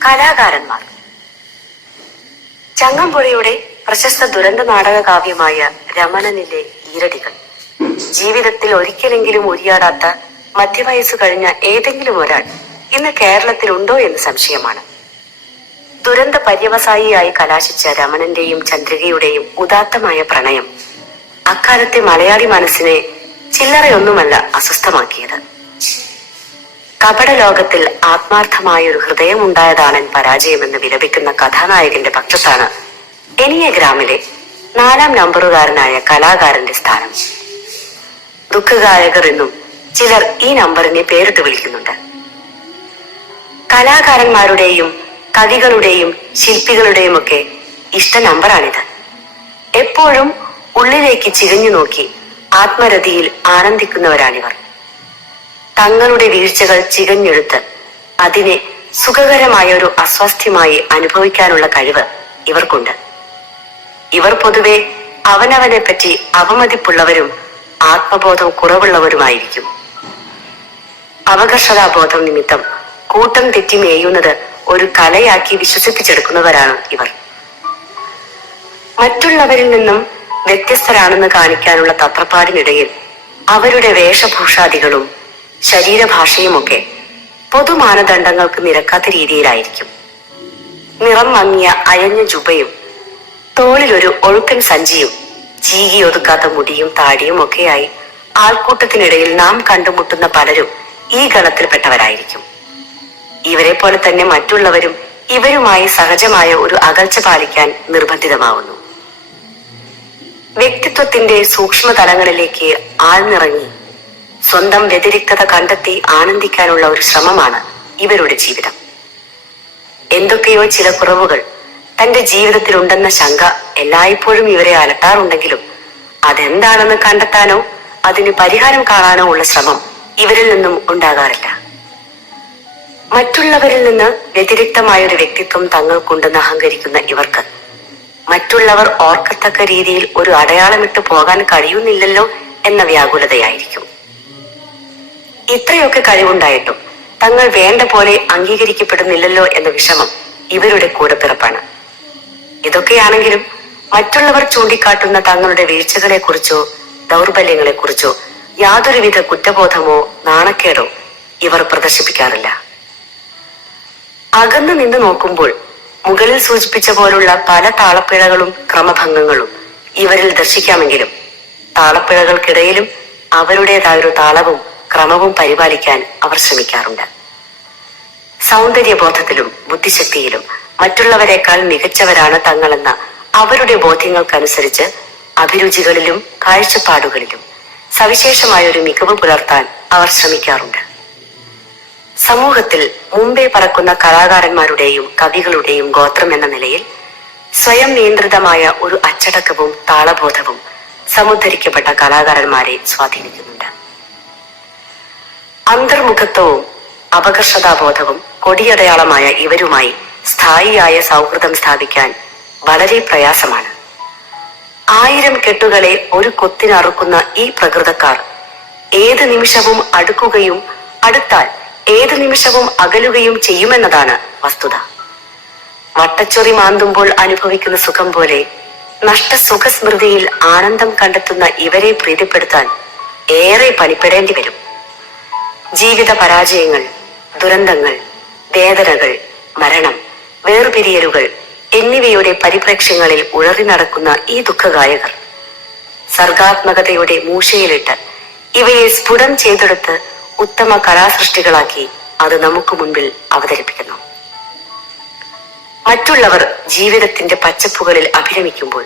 കലാകാരന്മാർ. ചങ്ങമ്പുഴയുടെ പ്രശസ്ത ദുരന്ത നാടക കാവ്യമായ രമണനിലെ ഈരടികൾ ജീവിതത്തിൽ ഒരിക്കലെങ്കിലും ഉരിയാടാത്ത മധ്യവയസ്സു കഴിഞ്ഞ ഏതെങ്കിലും ഒരാൾ ഇന്ന് കേരളത്തിലുണ്ടോ എന്ന് സംശയമാണ്. ദുരന്ത പര്യവസായിയായി കലാശിച്ച രമണന്റെയും ചന്ദ്രികയുടെയും ഉദാത്തമായ പ്രണയം അക്കാലത്തെ മലയാളി മനസ്സിനെ ചില്ലറയൊന്നുമല്ല അസ്വസ്ഥമാക്കിയത്. കപട ലോകത്തിൽ ആത്മാർത്ഥമായൊരു ഹൃദയമുണ്ടായതാണൻ പരാജയമെന്ന് വിലപിക്കുന്ന കഥാനായകന്റെ പക്ഷത്താണ് എനിയഗ്രാമിലെ 4-ാം നമ്പറുകാരനായ കലാകാരന്റെ സ്ഥാനം. ദുഃഖഗായകർ എന്നും ചിലർ ഈ നമ്പറിനെ പേരിട്ട് വിളിക്കുന്നുണ്ട്. കലാകാരന്മാരുടെയും കവികളുടെയും ശില്പികളുടെയും ഒക്കെ ഇഷ്ട നമ്പറാണിത്. എപ്പോഴും ഉള്ളിലേക്ക് ചികഞ്ഞു നോക്കി ആത്മരതിയിൽ ആനന്ദിക്കുന്നവരാണിവർ. തങ്ങളുടെ വീഴ്ചകൾ ചികഞ്ഞെടുത്ത് അതിനെ സുഖകരമായ ഒരു അസ്വാസ്ഥ്യമായി അനുഭവിക്കാനുള്ള കഴിവ് ഇവർക്കുണ്ട്. ഇവർ പൊതുവെ അവനവനെ പറ്റി അവമതിപ്പുള്ളവരും ആത്മബോധം കുറവുള്ളവരുമായിരിക്കും. അപകർഷതാബോധം നിമിത്തം കൂട്ടം തെറ്റി മേയുന്നത് ഒരു കലയാക്കി വിശ്വസിപ്പിച്ചെടുക്കുന്നവരാണ് ഇവർ. മറ്റുള്ളവരിൽ നിന്നും വ്യത്യസ്തരാണെന്ന് കാണിക്കാനുള്ള തത്രപ്പാടിനിടയിൽ അവരുടെ വേഷഭൂഷാദികളും ശരീരഭാഷയുമൊക്കെ പൊതുമാനദണ്ഡങ്ങൾക്ക് നിരക്കാത്ത രീതിയിലായിരിക്കും. നിറം മങ്ങിയ അയഞ്ഞ ജുബയും തോളിലൊരു ഒഴുക്കൻ സഞ്ചിയും ചീകിയൊതുക്കാത്ത മുടിയും താടിയും ഒക്കെയായി ആൾക്കൂട്ടത്തിനിടയിൽ നാം കണ്ടുമുട്ടുന്ന പലരും ഈ ഗണത്തിൽപ്പെട്ടവരായിരിക്കും. ഇവരെ പോലെ തന്നെ മറ്റുള്ളവരും ഇവരുമായി സഹജമായ ഒരു അകൽച്ച പാലിക്കാൻ നിർബന്ധിതമാവുന്നു. വ്യക്തിത്വത്തിന്റെ സൂക്ഷ്മതലങ്ങളിലേക്ക് ആഴ്ന്നിറങ്ങി സ്വന്തം വ്യതിരിക്തത കണ്ടെത്തി ആനന്ദിക്കാനുള്ള ഒരു ശ്രമമാണ് ഇവരുടെ ജീവിതം. എന്തൊക്കെയോ ചില കുറവുകൾ തന്റെ ജീവിതത്തിലുണ്ടെന്ന ശങ്ക എല്ലായ്പ്പോഴും ഇവരെ അലട്ടാറുണ്ടെങ്കിലും അതെന്താണെന്ന് കണ്ടെത്താനോ അതിന് പരിഹാരം കാണാനോ ഉള്ള ശ്രമം ഇവരിൽ നിന്നും ഉണ്ടാകാറില്ല. മറ്റുള്ളവരിൽ നിന്ന് വ്യതിരിക്തമായൊരു വ്യക്തിത്വം തങ്ങൾക്കുണ്ടെന്ന് അഹങ്കരിക്കുന്ന ഇവർക്ക് മറ്റുള്ളവർ ഓർക്കത്തക്ക രീതിയിൽ ഒരു അടയാളമിട്ട് പോകാൻ കഴിയുന്നില്ലല്ലോ എന്ന വ്യാകുലതയായിരിക്കും. ഇത്രയൊക്കെ കഴിവുണ്ടായിട്ടും തങ്ങൾ വേണ്ട പോലെ അംഗീകരിക്കപ്പെടുന്നില്ലല്ലോ എന്ന വിഷമം ഇവരുടെ കൂടപ്പിറപ്പാണ്. ഇതൊക്കെയാണെങ്കിലും മറ്റുള്ളവർ ചൂണ്ടിക്കാട്ടുന്ന തങ്ങളുടെ വീഴ്ചകളെക്കുറിച്ചോ ദൗർബല്യങ്ങളെക്കുറിച്ചോ യാതൊരുവിധ കുറ്റബോധമോ നാണക്കേടോ ഇവർ പ്രദർശിപ്പിക്കാറില്ല. അകന്നു നിന്ന് നോക്കുമ്പോൾ മുകളിൽ സൂചിപ്പിച്ച പോലുള്ള പല താളപ്പിഴകളും ക്രമഭംഗങ്ങളും ഇവരിൽ ദർശിക്കാമെങ്കിലും താളപ്പിഴകൾക്കിടയിലും അവരുടേതായൊരു താളവും ക്രമവും പരിപാലിക്കാൻ അവർ ശ്രമിക്കാറുണ്ട്. സൗന്ദര്യബോധത്തിലും ബുദ്ധിശക്തിയിലും മറ്റുള്ളവരെക്കാൾ മികച്ചവരാണ് തങ്ങളെന്ന അവരുടെ ബോധ്യങ്ങൾക്കനുസരിച്ച് അഭിരുചികളിലും കാഴ്ചപ്പാടുകളിലും സവിശേഷമായൊരു മികവ് പുലർത്താൻ അവർ ശ്രമിക്കാറുണ്ട്. സമൂഹത്തിൽ മുമ്പേ പറക്കുന്ന കലാകാരന്മാരുടെയും കവികളുടെയും ഗോത്രം എന്ന നിലയിൽ സ്വയം നിയന്ത്രിതമായ ഒരു അച്ചടക്കവും താളബോധവും സമുദ്ധരിക്കപ്പെട്ട കലാകാരന്മാരെ സ്വാധീനിക്കുന്നുണ്ട്. അന്തർമുഖത്വവും അപകർഷതാബോധവും കൊടിയടയാളമായ ഇവരുമായി സ്ഥായിയായ സൗഹൃദം സ്ഥാപിക്കാൻ വളരെ പ്രയാസമാണ്. 1000 കെട്ടുകളെ ഒരു കൊത്തിനറുക്കുന്ന ഈ പ്രകൃതക്കാർ ഏത് നിമിഷവും അടുക്കുകയും അടുത്താൽ ഏത് നിമിഷവും അകലുകയും ചെയ്യുമെന്നതാണ് വസ്തുത. വട്ടച്ചൊറി മാന്തുമ്പോൾ അനുഭവിക്കുന്ന സുഖം പോലെ നഷ്ടസുഖസ്മൃതിയിൽ ആനന്ദം കണ്ടെത്തുന്ന ഇവരെ പ്രീതിപ്പെടുത്താൻ ഏറെ പണിപ്പെടേണ്ടി വരും. ജീവിത പരാജയങ്ങൾ, ദുരന്തങ്ങൾ, വേദനകൾ, മരണം, വേർപിരിയലുകൾ എന്നിവയുടെ പരിപ്രേക്ഷ്യങ്ങളിൽ ഉഴറി നടക്കുന്ന ഈ ദുഃഖഗായകർ സർഗാത്മകതയുടെ മൂശയിലിട്ട് ഇവയെ സ്ഫുടം ചെയ്തെടുത്ത് ഉത്തമ കലാസൃഷ്ടികളാക്കി അത് നമുക്ക് മുൻപിൽ അവതരിപ്പിക്കുന്നു. മറ്റുള്ളവർ ജീവിതത്തിന്റെ പച്ചപ്പുകളിൽ അഭിരമിക്കുമ്പോൾ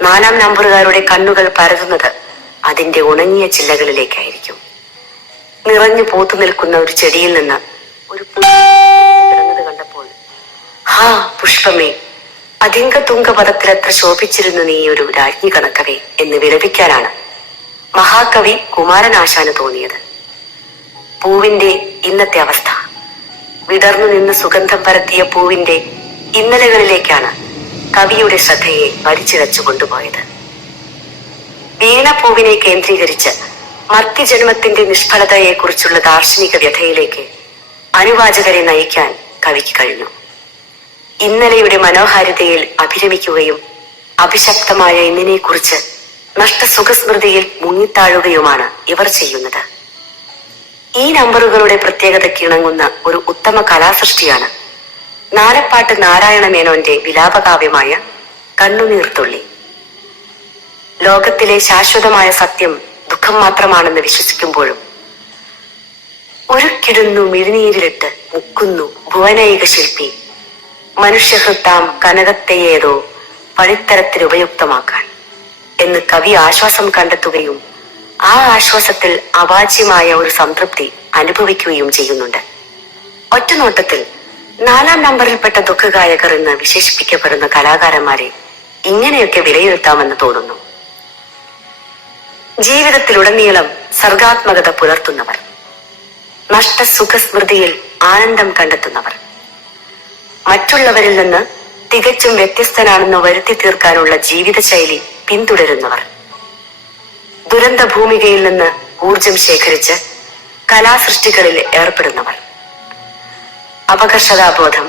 4-ാം നമ്പറുകാരുടെ കണ്ണുകൾ പരതുന്നത് അതിന്റെ ഉണങ്ങിയ ചില്ലകളിലേക്കായിരിക്കും. നിറഞ്ഞു പൂത്തു നിൽക്കുന്ന ഒരു ചെടിയിൽ നിന്ന് ഒരു കിടന്നത് കണ്ടപ്പോൾ ഹാ പുഷ്പമേ, അതിംഗതുംഗപദത്തിലെത്ര ശോഭിച്ചിരുന്നു നീ ഒരു രാജ്ഞി കണക്കവേ എന്ന് വിലപിക്കാനാണ് മഹാകവി കുമാരനാശാന് തോന്നിയത്. പൂവിന്റെ ഇന്നത്തെ അവസ്ഥ, വിടർന്നു നിന്ന് സുഗന്ധം പരത്തിയ പൂവിന്റെ ഇന്നലകളിലേക്കാണ് കവിയുടെ ശ്രദ്ധയെ വലിച്ചിഴച്ചു കൊണ്ടുപോയത്. വീണപ്പൂവിനെ കേന്ദ്രീകരിച്ച് മർത്യജന്മത്തിന്റെ നിഷ്ഫലതയെക്കുറിച്ചുള്ള ദാർശനിക വ്യഥയിലേക്ക് അനുവാചകരെ നയിക്കാൻ കവിക്ക് കഴിഞ്ഞു. ഇന്നലെയുടെ മനോഹാരിതയിൽ അഭിരമിക്കുകയും അഭിശപ്തമായ ഇന്നിനെക്കുറിച്ച് നഷ്ടസുഖസ്മൃതിയിൽ മുങ്ങിത്താഴുകയുമാണ് ഇവർ ചെയ്യുന്നത്. ഈ നമ്പറുകളുടെ പ്രത്യേകതയ്ക്കിണങ്ങുന്ന ഒരു ഉത്തമ കലാസൃഷ്ടിയാണ് നാലപ്പാട്ട് നാരായണ മേനോന്റെ വിലാപകാവ്യമായ കണ്ണുനീർത്തുള്ളി. ലോകത്തിലെ ശാശ്വതമായ സത്യം ദുഃഖം മാത്രമാണെന്ന് വിശ്വസിക്കുമ്പോഴും ഉരുക്കിടുന്നു മിഴിനീരിലിട്ട് മുക്കുന്നു ഭുവനൈക ശില്പി മനുഷ്യഹൃത്താം കനകത്തെയേതോ പണിത്തരത്തിന് ഉപയുക്തമാക്കാൻ എന്ന് കവി ആശ്വാസം കണ്ടെത്തുകയും ആ ആശ്വാസത്തിൽ അവാച്യമായ ഒരു സംതൃപ്തി അനുഭവിക്കുകയും ചെയ്യുന്നുണ്ട്. ഒറ്റനോട്ടത്തിൽ 4-ാം നമ്പറിൽപ്പെട്ട ദുഃഖഗായകർ എന്ന് വിശേഷിപ്പിക്കപ്പെടുന്ന കലാകാരന്മാരെ ഇങ്ങനെയൊക്കെ വിലയിരുത്താമെന്ന് തോന്നുന്നു. ജീവിതത്തിലുടനീളം സർഗാത്മകത പുലർത്തുന്നവർ, നഷ്ടസുഖസ്മൃതിയിൽ ആനന്ദം കണ്ടെത്തുന്നവർ, മറ്റുള്ളവരിൽ നിന്ന് തികച്ചും വ്യത്യസ്തനാണെന്ന് വരുത്തി തീർക്കാനുള്ള ജീവിതശൈലി പിന്തുടരുന്നവർ, ദുരന്ത ഭൂമികയിൽ നിന്ന് ഊർജം ശേഖരിച്ച് കലാസൃഷ്ടികളിൽ ഏർപ്പെടുന്നവർ, അപകർഷതാബോധം,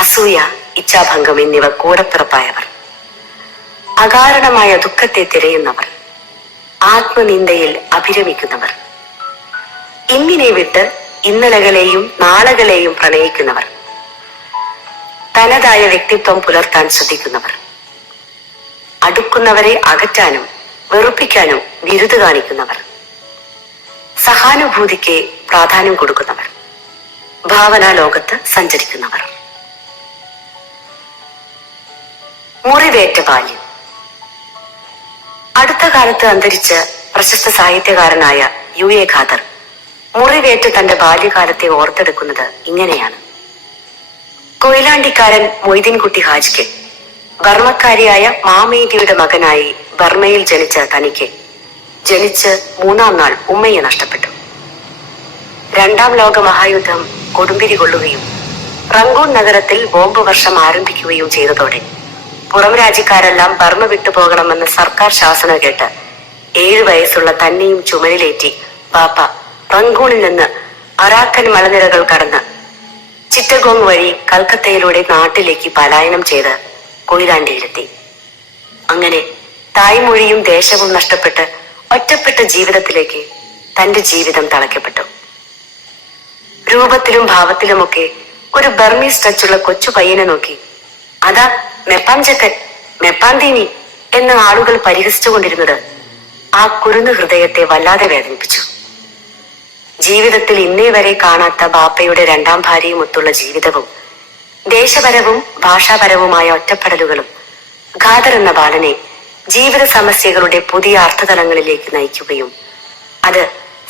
അസൂയ, ഇച്ഛാഭംഗം എന്നിവ കൂടപ്പിറപ്പായവർ, അകാരണമായ ദുഃഖത്തെ തിരയുന്നവർ, ആത്മനിന്ദയിൽ അഭിരമിക്കുന്നവർ, ഇന്നിനെ വിട്ട് ഇന്നലകളെയും നാളകളെയും പ്രണയിക്കുന്നവർ, തനതായ വ്യക്തിത്വം പുലർത്താൻ ശ്രദ്ധിക്കുന്നവർ, അടുക്കുന്നവരെ അകറ്റാനും വെറുപ്പിക്കാനും വിരുദ് കാണിക്കുന്നവർ, സഹാനുഭൂതിക്ക് പ്രാധാന്യം കൊടുക്കുന്നവർ, ഭാവനാ ലോകത്ത് സഞ്ചരിക്കുന്നവർ. മുറിവേറ്റ ബാല്യം. അടുത്ത കാലത്ത് അന്തരിച്ച പ്രശസ്ത സാഹിത്യകാരനായ UA ഖാദർ മുറിവേറ്റ് തന്റെ ബാല്യകാലത്തെ ഓർത്തെടുക്കുന്നത് ഇങ്ങനെയാണ്. കൊയിലാണ്ടിക്കാരൻ മൊയ്തീൻകുട്ടി ഹാജിക്ക് ബർമ്മക്കാരിയായ മാമേദിയുടെ മകനായി ബർമ്മയിൽ ജനിച്ച തനിക്ക് ജനിച്ച് 3-ാം നാൾ ഉമ്മയെ നഷ്ടപ്പെട്ടു. 2-ാം ലോക മഹായുദ്ധം കൊടുമ്പിരി കൊള്ളുകയും റംഗൂൺ നഗരത്തിൽ ബോംബ് വർഷം ആരംഭിക്കുകയും ചെയ്തതോടെ പുറം രാജ്യക്കാരെല്ലാം ബർമ്മ വിട്ടുപോകണമെന്ന സർക്കാർ ശാസന കേട്ട് 7 വയസ്സുള്ള തന്നെയും ചുമലിലേറ്റി ബാപ്പ റംഗൂണിൽ നിന്ന് അറാക്കൻ മലനിരകൾ കടന്ന് ചിറ്റഗോങ് വഴി കൽക്കത്തയിലൂടെ നാട്ടിലേക്ക് പലായനം ചെയ്ത് കൊയിലാണ്ടിയിലെത്തി. അങ്ങനെ തായ്മൊഴിയും ദേശവും നഷ്ടപ്പെട്ട് ഒറ്റപ്പെട്ട ജീവിതത്തിലേക്ക് തന്റെ ജീവിതം തളയ്ക്കപ്പെട്ടു. രൂപത്തിലും ഭാവത്തിലുമൊക്കെ ഒരു ബർമീസ് ടച്ചുള്ള കൊച്ചു പയ്യനെ നോക്കി അതാ മെപ്പാഞ്ചക്കൻ, മെപ്പാന്തീനി എന്ന ആളുകൾ പരിഹസിച്ചുകൊണ്ടിരുന്നത് ആ കുരുന്നു ഹൃദയത്തെ വല്ലാതെ വേദനിപ്പിച്ചു. ജീവിതത്തിൽ ഇന്നേ വരെ കാണാത്ത ബാപ്പയുടെ 2-ാം ഭാര്യയുമൊത്തുള്ള ജീവിതവും ദേശപരവും ഭാഷാപരവുമായ ഒറ്റപ്പെടലുകളും ഖാദർ എന്ന ബാലനെ ജീവിത സമസ്യകളുടെ പുതിയ അർത്ഥതലങ്ങളിലേക്ക് നയിക്കുകയും അത്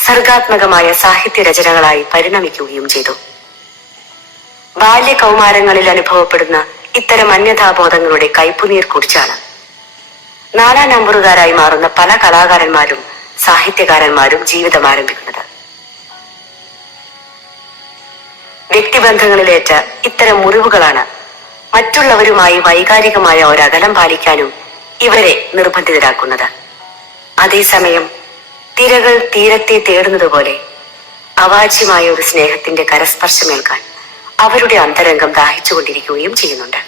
സർഗാത്മകമായ സാഹിത്യ രചനകളായി പരിണമിക്കുകയും ചെയ്തു. ബാല്യ കൗമാരങ്ങളിൽ അനുഭവപ്പെടുന്ന ഇത്തരം അന്യഥാബോധങ്ങളുടെ കയ്പുനീർ കുടിച്ചാണ് 4-ാം നമ്പറുകാരായി മാറുന്ന പല കലാകാരന്മാരും സാഹിത്യകാരന്മാരും ജീവിതം ആരംഭിക്കുന്നത്. വ്യക്തിബന്ധങ്ങളിലേറ്റ ഇത്തരം മുറിവുകളാണ് മറ്റുള്ളവരുമായി വൈകാരികമായ ഒരകലം പാലിക്കാനും ഇവരെ നിർബന്ധിതരാക്കുന്നത്. അതേസമയം തിരകൾ തീരത്തെ തേടുന്നത് പോലെ അവാച്യമായ ഒരു സ്നേഹത്തിന്റെ കരസ്പർശമേൽക്കാൻ അവരുടെ അന്തരംഗം ദാഹിച്ചുകൊണ്ടിരിക്കുകയും ചെയ്യുന്നുണ്ട്.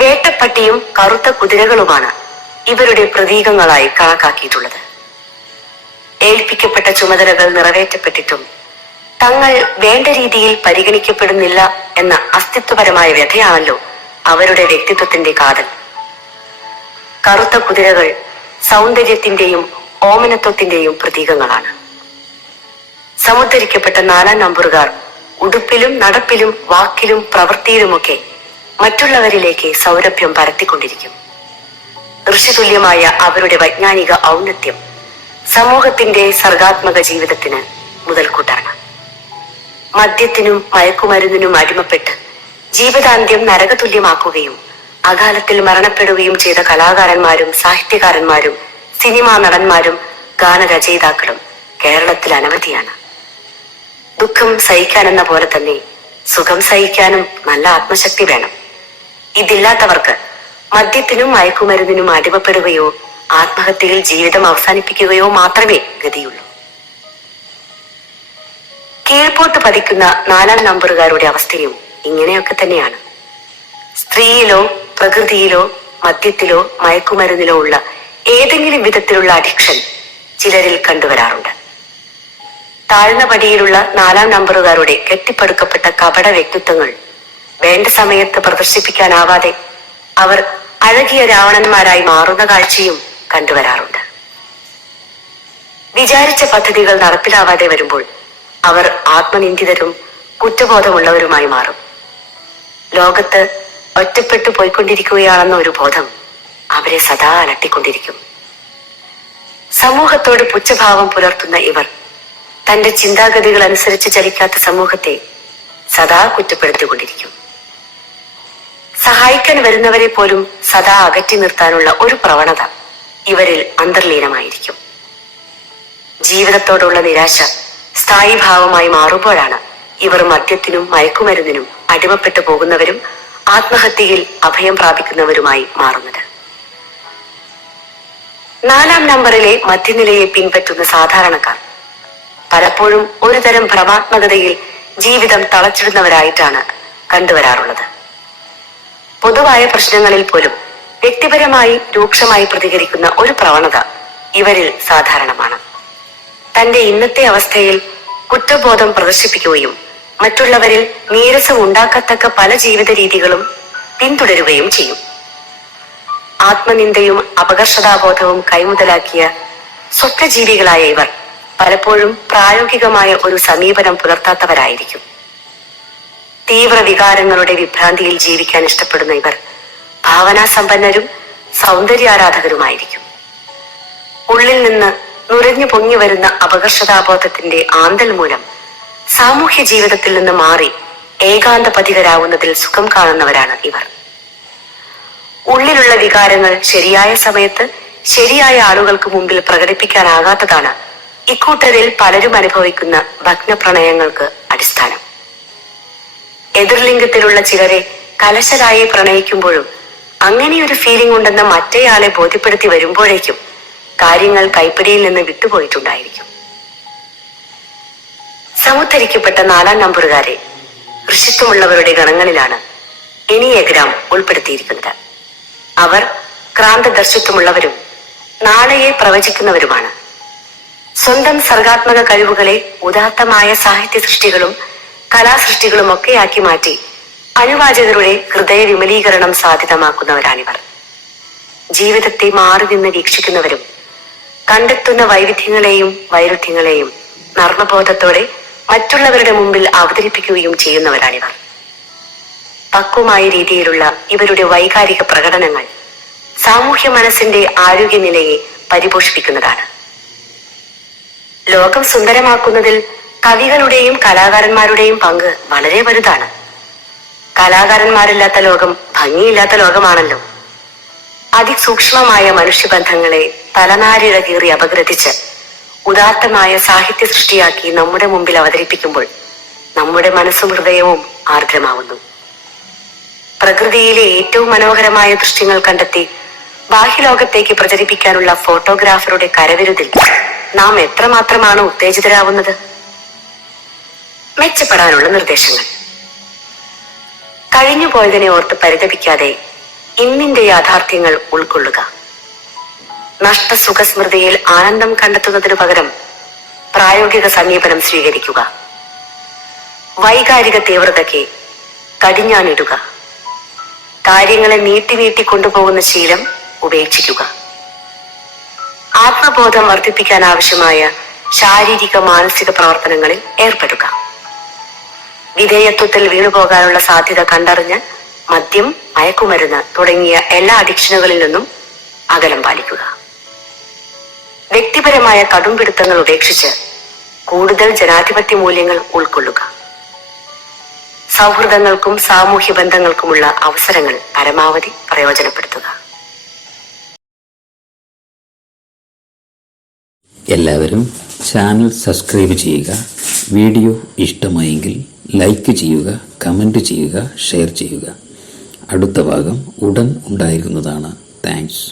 വേട്ടപ്പട്ടിയും കറുത്ത കുതിരകളുമാണ് ഇവരുടെ പ്രതീകങ്ങളായി കണക്കാക്കിയിട്ടുള്ളത്. ഏൽപ്പിക്കപ്പെട്ട ചുമതലകൾ നിറവേറ്റപ്പെട്ടിട്ടും തങ്ങൾ വേണ്ട രീതിയിൽ പരിഗണിക്കപ്പെടുന്നില്ല എന്ന അസ്തിത്വപരമായ വ്യഥയാണല്ലോ അവരുടെ വ്യക്തിത്വത്തിന്റെ കാതൽ. കറുത്ത കുതിരകൾ സൗന്ദര്യത്തിന്റെയും ഓമനത്വത്തിന്റെയും പ്രതീകങ്ങളാണ്. സമുദ്ധരിക്കപ്പെട്ട 4-ാം നമ്പറുകാർ ഉടുപ്പിലും നടപ്പിലും വാക്കിലും പ്രവൃത്തിയിലുമൊക്കെ മറ്റുള്ളവരിലേക്ക് സൗരഭ്യം പരത്തിക്കൊണ്ടിരിക്കും. ഋഷിതുല്യമായ അവരുടെ വൈജ്ഞാനിക ഔന്നത്യം സമൂഹത്തിന്റെ സർഗാത്മക ജീവിതത്തിന് മുതൽക്കൂട്ടാണ്. മദ്യത്തിനും മയക്കുമരുന്നിനും അടിമപ്പെട്ട് ജീവിതാന്ത്യം നരകതുല്യമാക്കുകയും അകാലത്തിൽ മരണപ്പെടുകയും ചെയ്ത കലാകാരന്മാരും സാഹിത്യകാരന്മാരും സിനിമാ നടന്മാരും ഗാനരചയിതാക്കളും കേരളത്തിൽ അനവധിയാണ്. ദുഃഖം സഹിക്കാനെന്ന പോലെ തന്നെ സുഖം സഹിക്കാനും നല്ല ആത്മശക്തി വേണം. ഇതില്ലാത്തവർക്ക് മദ്യത്തിനും മയക്കുമരുന്നിനും അടിമപ്പെടുകയോ ആത്മഹത്യയിൽ ജീവിതം അവസാനിപ്പിക്കുകയോ മാത്രമേ ഗതിയുള്ളൂ. കീഴ്പോട്ട് പതിക്കുന്ന 4-ാം നമ്പറുകാരുടെ അവസ്ഥയും ഇങ്ങനെയൊക്കെ തന്നെയാണ്. സ്ത്രീയിലോ പ്രകൃതിയിലോ മദ്യത്തിലോ മയക്കുമരുന്നിലോ ഉള്ള ഏതെങ്കിലും വിധത്തിലുള്ള അഡിക്ഷൻ ചിലരിൽ കണ്ടുവരാറുണ്ട്. താഴ്ന്ന പടിയിലുള്ള 4-ാം നമ്പറുകാരുടെ കെട്ടിപ്പടുക്കപ്പെട്ട കപട വ്യക്തിത്വങ്ങൾ വേണ്ട സമയത്ത് പ്രദർശിപ്പിക്കാനാവാതെ അവർ അഴകിയ രാവണന്മാരായി മാറുന്ന കാഴ്ചയും കണ്ടുവരാറുണ്ട്. വിചാരിച്ച പദ്ധതികൾ നടപ്പിലാവാതെ വരുമ്പോൾ അവർ ആത്മനിന്ദിതരും കുറ്റബോധമുള്ളവരുമായി മാറും. ലോകത്ത് ഒറ്റപ്പെട്ടു പോയിക്കൊണ്ടിരിക്കുകയാണെന്ന ഒരു ബോധം അവരെ സദാ അലട്ടിക്കൊണ്ടിരിക്കും. സമൂഹത്തോട് പുച്ഛഭാവം പുലർത്തുന്ന ഇവർ തന്റെ ചിന്താഗതികൾ അനുസരിച്ച് ചലിക്കാത്ത സമൂഹത്തെ സദാ കുറ്റപ്പെടുത്തിക്കൊണ്ടിരിക്കും. സഹായിക്കാൻ വരുന്നവരെ പോലും സദാ അകറ്റി നിർത്താനുള്ള ഒരു പ്രവണത ഇവരിൽ അന്തർലീനമായിരിക്കും. ജീവിതത്തോടുള്ള നിരാശ സ്ഥായി ഭാവമായി മാറുമ്പോഴാണ് ഇവർ മദ്യത്തിനും മയക്കുമരുന്നിനും അടിമപ്പെട്ടു പോകുന്നവരും ആത്മഹത്യയിൽ അഭയം പ്രാപിക്കുന്നവരുമായി മാറുന്നത്. 4-ാം നമ്പറിലെ മധ്യനിലയെ പിൻപറ്റുന്ന സാധാരണക്കാർ പലപ്പോഴും ഒരുതരം ഭ്രമാത്മകതയിൽ ജീവിതം തളച്ചിടുന്നവരായിട്ടാണ് കണ്ടുവരാറുള്ളത്. പൊതുവായ പ്രശ്നങ്ങളിൽ പോലും വ്യക്തിപരമായി രൂക്ഷമായി പ്രതികരിക്കുന്ന ഒരു പ്രവണത ഇവരിൽ സാധാരണമാണ്. തന്റെ ഇന്നത്തെ അവസ്ഥയിൽ കുറ്റബോധം പ്രദർശിപ്പിക്കുകയും മറ്റുള്ളവരിൽ നീരസം ഉണ്ടാക്കത്തക്ക പല ജീവിത രീതികളും പിന്തുടരുകയും ചെയ്യും. ആത്മനിന്ദയും അപകർഷതാബോധവും കൈമുതലാക്കിയ സ്വപ്നജീവികളായ ഇവർ പലപ്പോഴും പ്രായോഗികമായ ഒരു സമീപനം പുലർത്താത്തവരായിരിക്കും. തീവ്ര വികാരങ്ങളുടെ വിഭ്രാന്തിയിൽ ജീവിക്കാൻ ഇഷ്ടപ്പെടുന്ന ഇവർ ഭാവനാസമ്പന്നരും സൗന്ദര്യാരാധകരുമായിരിക്കും. ഉള്ളിൽ നിന്ന് നുരഞ്ഞു പൊങ്ങി വരുന്ന അപകർഷതാബോധത്തിന്റെ ആന്തൽ മൂലം സാമൂഹ്യ ജീവിതത്തിൽ നിന്ന് മാറി ഏകാന്തപതികരാവുന്നതിൽ സുഖം കാണുന്നവരാണ് ഇവർ. ഉള്ളിലുള്ള വികാരങ്ങൾ ശരിയായ സമയത്ത് ശരിയായ ആളുകൾക്ക് മുമ്പിൽ പ്രകടിപ്പിക്കാനാകാത്തതാണ് ഇക്കൂട്ടരിൽ പലരും അനുഭവിക്കുന്ന ഭഗ്നപ്രണയങ്ങൾക്ക് അടിസ്ഥാനം. എതിർലിംഗത്തിലുള്ള ചിലരെ കലശരായി പ്രണയിക്കുമ്പോഴും അങ്ങനെയൊരു ഫീലിംഗ് ഉണ്ടെന്ന് മറ്റേയാളെ ബോധ്യപ്പെടുത്തി വരുമ്പോഴേക്കും കാര്യങ്ങൾ കൈപ്പിടിയിൽ നിന്ന് വിട്ടുപോയിട്ടുണ്ടായിരിക്കും. സമുദ്ധരിക്കപ്പെട്ട 4-ാം നമ്പറുകാരെ ഋഷിത്വമുള്ളവരുടെ ഗണങ്ങളിലാണ് എനിയഗ്രാം ഉൾപ്പെടുത്തിയിരിക്കുന്നത്. അവർ ക്രാന്തദർശിത്വമുള്ളവരും നാളെയെ പ്രവചിക്കുന്നവരുമാണ്. സ്വന്തം സർഗാത്മക കഴിവുകളെ ഉദാത്തമായ സാഹിത്യ സൃഷ്ടികളും കലാസൃഷ്ടികളും ഒക്കെയാക്കി മാറ്റി അനുവാചകരുടെ ഹൃദയ വിമലീകരണം സാധ്യതമാക്കുന്നവരാണിവർ. ജീവിതത്തെ മാറി നിന്ന് വീക്ഷിക്കുന്നവരും കണ്ടെത്തുന്ന വൈവിധ്യങ്ങളെയും വൈരുദ്ധ്യങ്ങളെയും നർമ്മബോധത്തോടെ മറ്റുള്ളവരുടെ മുമ്പിൽ അവതരിപ്പിക്കുകയും ചെയ്യുന്നവരാണിവർ. പക്വമായ രീതിയിലുള്ള ഇവരുടെ വൈകാരിക പ്രകടനങ്ങൾ സാമൂഹ്യ മനസ്സിന്റെ ആരോഗ്യനിലയെ പരിപോഷിപ്പിക്കുന്നതാണ്. ലോകം സുന്ദരമാക്കുന്നതിൽ കവികളുടെയും കലാകാരന്മാരുടെയും പങ്ക് വളരെ വലുതാണ്. കലാകാരന്മാരില്ലാത്ത ലോകം ഭംഗിയില്ലാത്ത ലോകമാണല്ലോ. അതിസൂക്ഷ്മമായ മനുഷ്യബന്ധങ്ങളെ തലനാരിഴകീറി അപഗ്രഥിച്ച് ഉദാത്തമായ സാഹിത്യ സൃഷ്ടിയാക്കി നമ്മുടെ മുമ്പിൽ അവതരിപ്പിക്കുമ്പോൾ നമ്മുടെ മനസ്സും ഹൃദയവും ആർദ്രമാവുന്നു. പ്രകൃതിയിലെ ഏറ്റവും മനോഹരമായ ദൃശ്യങ്ങൾ കണ്ടെത്തി ബാഹ്യലോകത്തേക്ക് പ്രചരിപ്പിക്കാനുള്ള ഫോട്ടോഗ്രാഫറുടെ കരവിരുതിൽ നാം എത്രമാത്രമാണ് ഉത്തേജിതരാവുന്നത്. മെച്ചപ്പെടാനുള്ള നിർദ്ദേശങ്ങൾ: കഴിഞ്ഞുപോയതിനെ ഓർത്ത് പരിതപിക്കാതെ ഇന്നിന്റെ യാഥാർത്ഥ്യങ്ങൾ ഉൾക്കൊള്ളുക. നഷ്ടസുഖസ്മൃതിയിൽ ആനന്ദം കണ്ടെത്തുന്നതിനു പകരം പ്രായോഗിക സമീപനം സ്വീകരിക്കുക. വൈകാരിക തീവ്രതയ്ക്ക് കടിഞ്ഞാണിടുക. കാര്യങ്ങളെ നീട്ടി കൊണ്ടുപോകുന്ന ശീലം ഉപേക്ഷിക്കുക. ആത്മബോധം വർദ്ധിപ്പിക്കാൻ ആവശ്യമായ ശാരീരിക മാനസിക പ്രവർത്തനങ്ങളിൽ ഏർപ്പെടുക. വിധേയത്വത്തിൽ വീണുപോകാനുള്ള സാധ്യത കണ്ടറിഞ്ഞ് മദ്യം, മയക്കുമരുന്ന് തുടങ്ങിയ എല്ലാ അഡിക്ഷനുകളിൽ നിന്നും അകലം പാലിക്കുക. വ്യക്തിപരമായ കടുംപിടുത്തങ്ങൾ ഉപേക്ഷിച്ച് കൂടുതൽ ജനാധിപത്യ മൂല്യങ്ങൾ ഉൾക്കൊള്ളുക. സൗഹൃദങ്ങൾക്കും സാമൂഹ്യ ബന്ധങ്ങൾക്കുമുള്ള അവസരങ്ങൾ പരമാവധി പ്രയോജനപ്പെടുത്തുക. എല്ലാവരും ചാനൽ സബ്സ്ക്രൈബ് ചെയ്യുക. വീഡിയോ ഇഷ്ടമായെങ്കിൽ ലൈക്ക് ചെയ്യുക, കമൻറ്റ് ചെയ്യുക, ഷെയർ ചെയ്യുക. അടുത്ത ഭാഗം ഉടൻ ഉണ്ടായിരിക്കുന്നതാണ്. താങ്ക്സ്.